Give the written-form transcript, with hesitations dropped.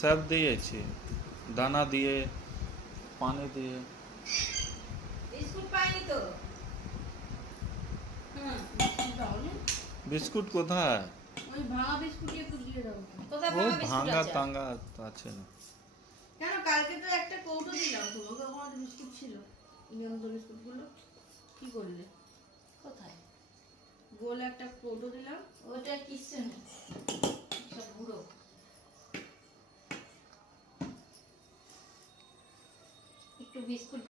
सब দিয়েছি, দানা দিয়ে, পানি দিয়ে। বিস্কুট পাইনি তো। হুম, বিস্কুট দাওনি? বিস্কুট কোথায়? ওই ভাঙা বিস্কুটই একটু দিয়ে দাও। কোথায় ও ভাঙা বিস্কুট ভাঙা আছে? টাঙ্গা আছে না। কেন কালকে তো একটা কৌটো দিলাম তোমাকে, ওখানে বিস্কুট ছিল, নিয়মিত বিস্কুটগুলো কি করলে? কোথায়? গোল একটা কৌটো দিলাম। ওটা কিচ্ছু নেই, সব গুঁড়ো। একটু বিস্কুট